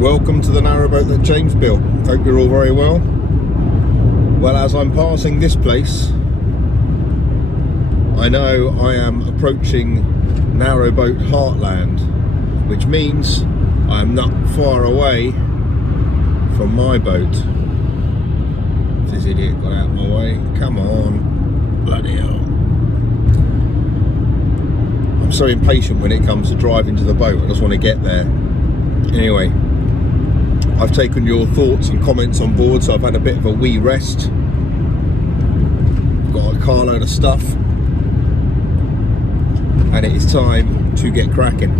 Welcome to the narrowboat that James built. Hope you're all very well. Well, as I'm passing this place, I know I am approaching narrowboat heartland, which means I'm not far away from my boat. This idiot got out of my way. Come on. Bloody hell. I'm so impatient when it comes to driving to the boat. I just want to get there. Anyway, I've taken your thoughts and comments on board, so I've had a bit of a wee rest. Got a carload of stuff, and it is time to get cracking.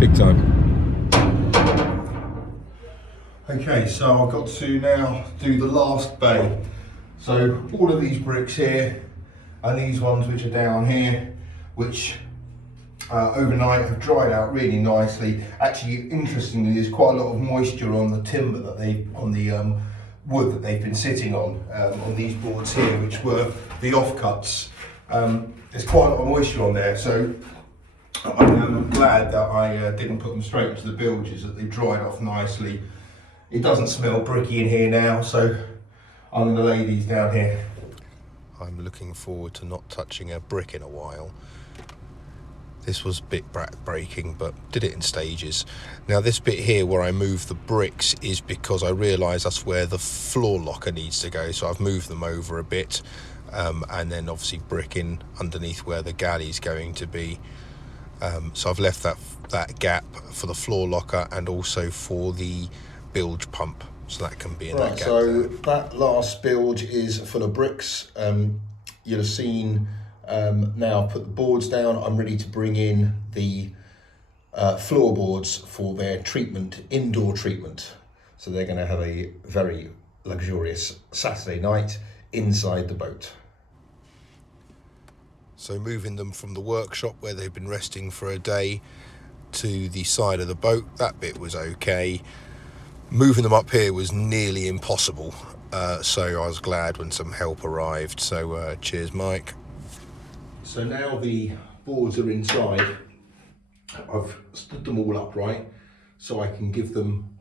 Big time. Okay, so I've got to now do the last bay. So all of these bricks here, and these ones which are down here, which overnight have dried out really nicely. Actually, interestingly, there's quite a lot of moisture on the timber that on the wood that they've been sitting on these boards here, which were the offcuts. There's quite a lot of moisture on there, so I'm glad that I didn't put them straight into the bilges, that they dried off nicely. It doesn't smell bricky in here now, so I'm going to lay these down here. I'm looking forward to not touching a brick in a while. This was a bit breaking, but did it in stages. Now this bit here where I move the bricks is because I realise that's where the floor locker needs to go, so I've moved them over a bit, and then obviously bricking underneath where the galley's going to be. So I've left that gap for the floor locker and also for the bilge pump, so that can be in that gap. So that last bilge is full of bricks. You'll have seen now I've put the boards down. I'm ready to bring in the floorboards for their treatment, indoor treatment. So they're going to have a very luxurious Saturday night inside the boat. So moving them from the workshop where they've been resting for a day to the side of the boat, that bit was okay. Moving them up here was nearly impossible, so I was glad when some help arrived. So cheers, Mike. So now the boards are inside. I've stood them all upright so I can give them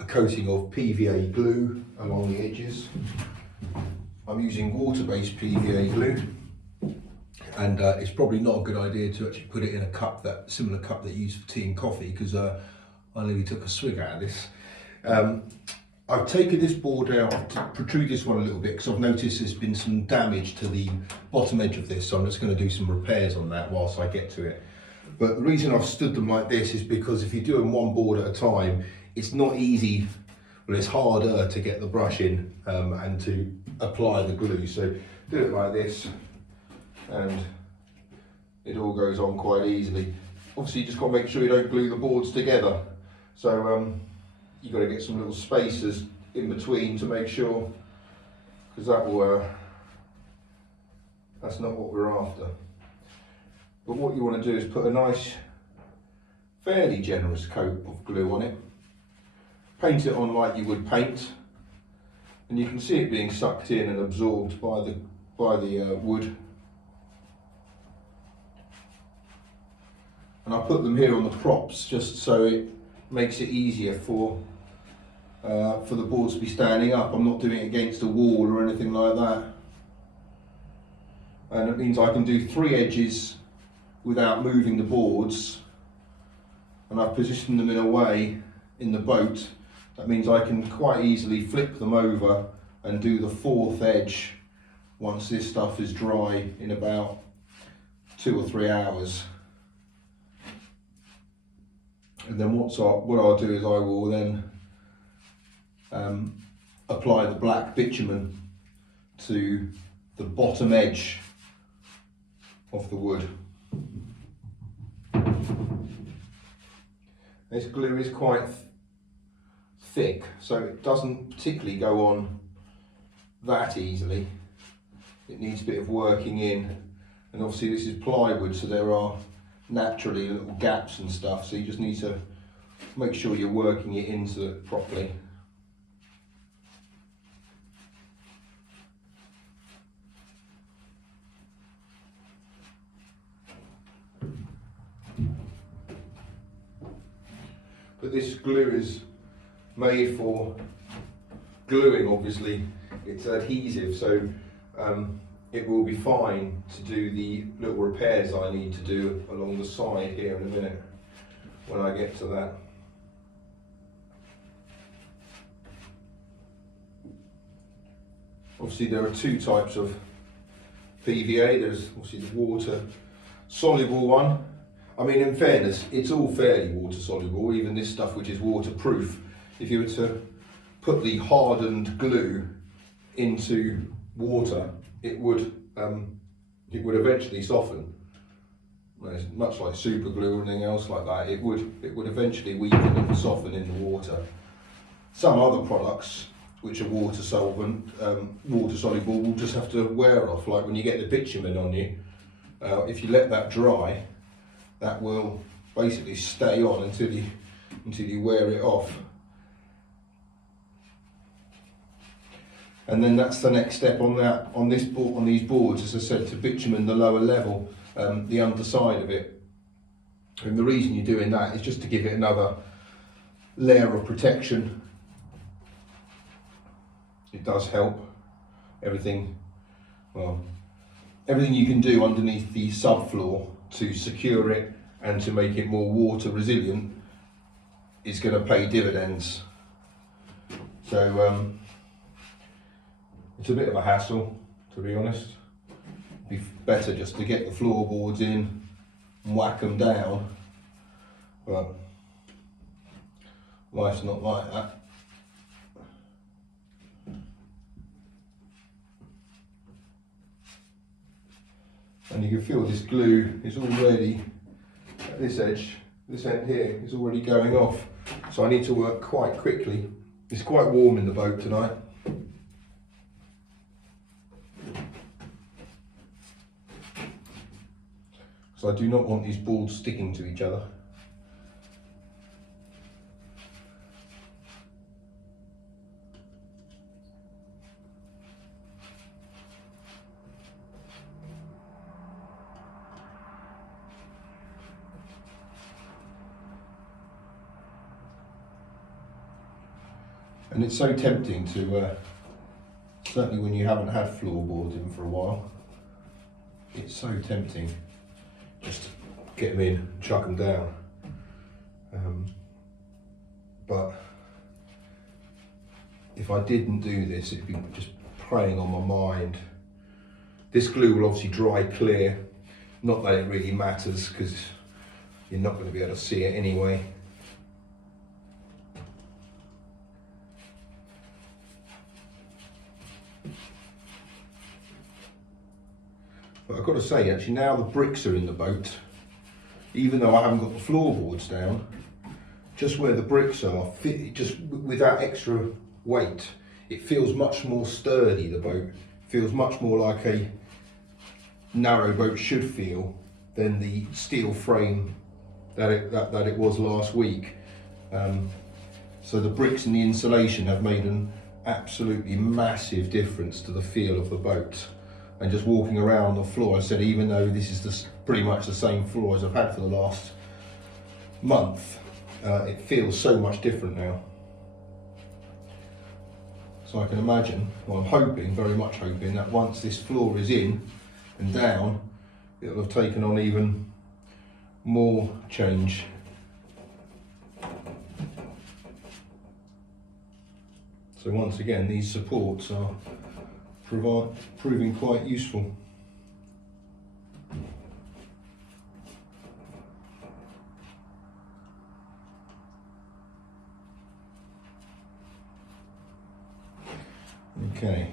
a coating of PVA glue along the edges. I'm using water-based PVA glue, and it's probably not a good idea to actually put it in a cup, that similar cup that you use for tea and coffee, because I nearly took a swig out of this. I've taken this board out to protrude this one a little bit because I've noticed there's been some damage to the bottom edge of this, so I'm just going to do some repairs on that whilst I get to it. But the reason I've stood them like this is because if you're doing one board at a time, it's not easy, well, it's harder to get the brush in and to apply the glue. So do it like this and it all goes on quite easily. Obviously you just got to make sure you don't glue the boards together. So you've got to get some little spaces in between to make sure, because that will, that's not what we're after. But what you want to do is put a nice, fairly generous coat of glue on it, paint it on like you would paint, and you can see it being sucked in and absorbed by the wood. And I put them here on the props just so it makes it easier for the boards to be standing up. I'm not doing it against a wall or anything like that. And it means I can do 3 edges without moving the boards, and I've positioned them in a way in the boat that means I can quite easily flip them over and do the 4th edge once this stuff is dry in about 2 or 3 hours. And then what I'll do is I will then apply the black bitumen to the bottom edge of the wood. This glue is quite thick, so it doesn't particularly go on that easily. It needs a bit of working in, and obviously this is plywood, so there are naturally little gaps and stuff, so you just need to make sure you're working it into it properly. but this glue is made for gluing. Obviously it's adhesive, so it will be fine to do the little repairs I need to do along the side here in a minute when I get to that. Obviously there are two types of PVA. There's obviously the water soluble one. I mean, in fairness, it's all fairly water soluble, even this stuff which is waterproof. If you were to put the hardened glue into water, it would eventually soften. It's much like super glue or anything else like that. It would eventually weaken and soften in the water. Some other products which are water solvent, water soluble, will just have to wear off. Like when you get the bitumen on you, if you let that dry, that will basically stay on until you wear it off. And then that's the next step on these boards, as I said, to bitumen the lower level, the underside of it. And the reason you're doing that is just to give it another layer of protection. It does help. Everything you can do underneath the subfloor to secure it and to make it more water resilient is going to pay dividends. So it's a bit of a hassle, to be honest. It'd be better just to get the floorboards in and whack them down, but life's not like that. And you can feel this glue is already, at this edge, this end here, is already going off. So I need to work quite quickly. It's quite warm in the boat tonight. So I do not want these boards sticking to each other. And it's so tempting to, certainly when you haven't had floorboards in for a while, it's so tempting just to get them in, chuck them down. But if I didn't do this, it'd be just preying on my mind. This glue will obviously dry clear, not that it really matters because you're not going to be able to see it anyway. But I've got to say, actually, now the bricks are in the boat, even though I haven't got the floorboards down, just where the bricks are, just with that extra weight, it feels much more sturdy, the boat. It feels much more like a narrowboat should feel than the steel frame that it was last week. So the bricks and the insulation have made an absolutely massive difference to the feel of the boat. And just walking around the floor, I said, even though this is pretty much the same floor as I've had for the last month, it feels so much different now. So I can imagine, well, I'm hoping, very much hoping, that once this floor is in and down, it'll have taken on even more change. So once again, these supports are proving quite useful. Okay,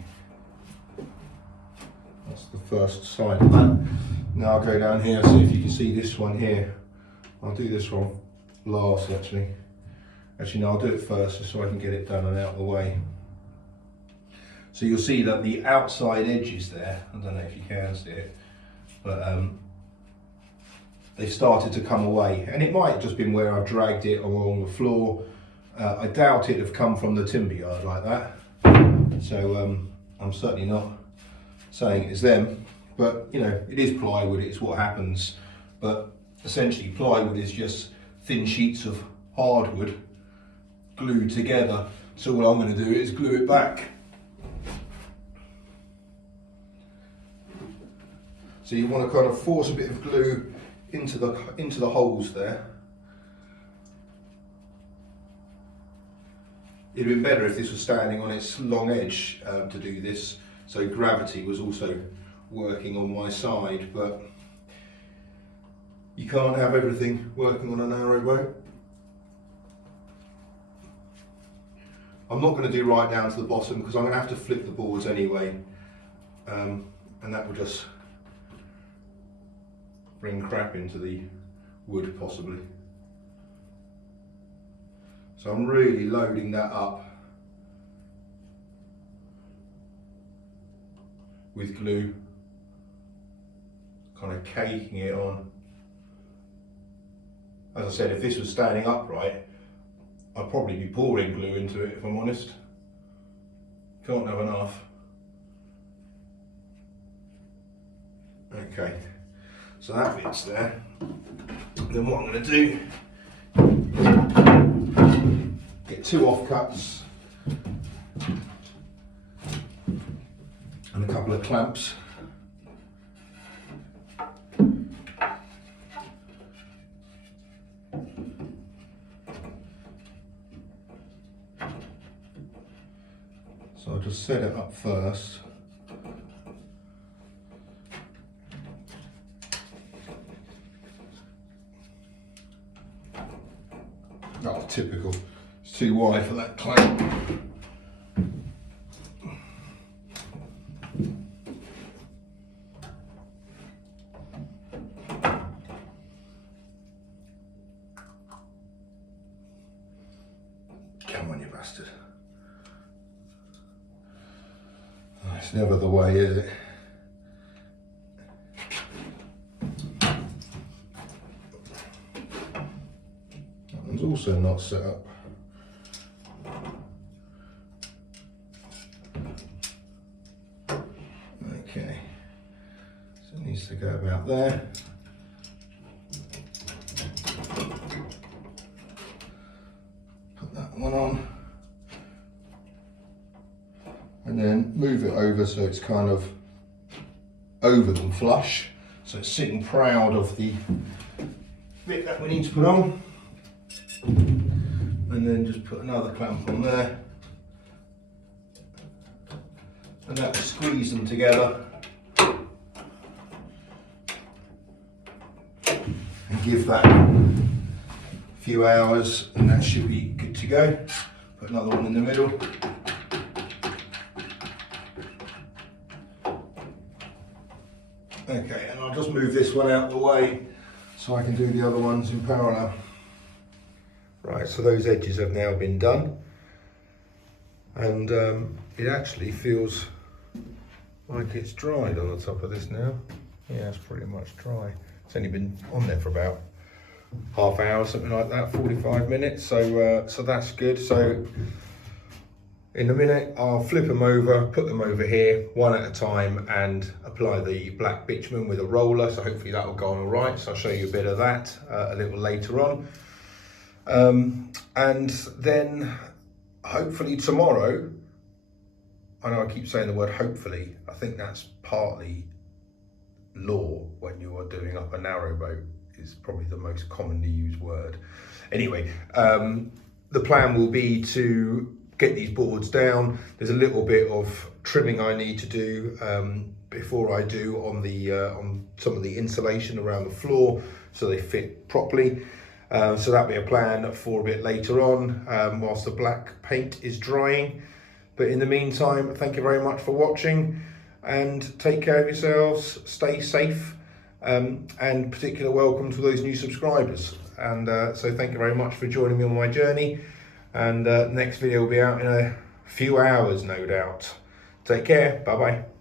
that's the first side of that. Now I'll go down here, see if you can see this one here. I'll do this one last actually. Actually no, I'll do it first just so I can get it done and out of the way. So you'll see that the outside edges there, I don't know if you can see it, but they've started to come away. And it might have just been where I've dragged it along the floor. I doubt it have come from the timber yard like that. So I'm certainly not saying it's them, but you know, it is plywood, it's what happens. But essentially plywood is just thin sheets of hardwood glued together. So what I'm going to do is glue it back. So you want to kind of force a bit of glue into the holes there. It'd been better if this was standing on its long edge to do this, so gravity was also working on my side, but you can't have everything working on a narrowboat. I'm not going to do right down to the bottom because I'm going to have to flip the boards anyway, and that will just bring crap into the wood possibly. So I'm really loading that up with glue, kind of caking it on. As I said, if this was standing upright, I'd probably be pouring glue into it if I'm honest. Can't have enough. Okay, so that bit's there. Then what I'm going to do, get 2 offcuts and a couple of clamps. So I'll just set it up first. Oh, typical. It's too wide for that clamp. Come on, you bastard. Oh, it's never the way, is it? That one's also not set up. Okay, so it needs to go about there. Put that one on. And then move it over so it's kind of over than flush. So it's sitting proud of the bit that we need to put on. And then just put another clamp on there. And that will squeeze them together and give that a few hours, and that should be good to go. Put another one in the middle. Okay, and I'll just move this one out of the way so I can do the other ones in parallel. Right, so those edges have now been done, and it actually feels like it's dried on the top of this now. Yeah, it's pretty much dry. It's only been on there for about half hour, something like that, 45 minutes, so that's good. So in a minute I'll flip them over, put them over here one at a time, and apply the black bitumen with a roller, so hopefully that will go on all right. So I'll show you a bit of that a little later on, and then hopefully tomorrow, I know I keep saying the word hopefully, I think that's partly law when you are doing up a narrowboat, is probably the most commonly used word. Anyway, the plan will be to get these boards down. There's a little bit of trimming I need to do before I do on the on some of the insulation around the floor so they fit properly. So that'll be a plan for a bit later on whilst the black paint is drying. But in the meantime, thank you very much for watching, and take care of yourselves, stay safe, and particular welcome to those new subscribers. And so thank you very much for joining me on my journey, and next video will be out in a few hours, no doubt. Take care, bye bye.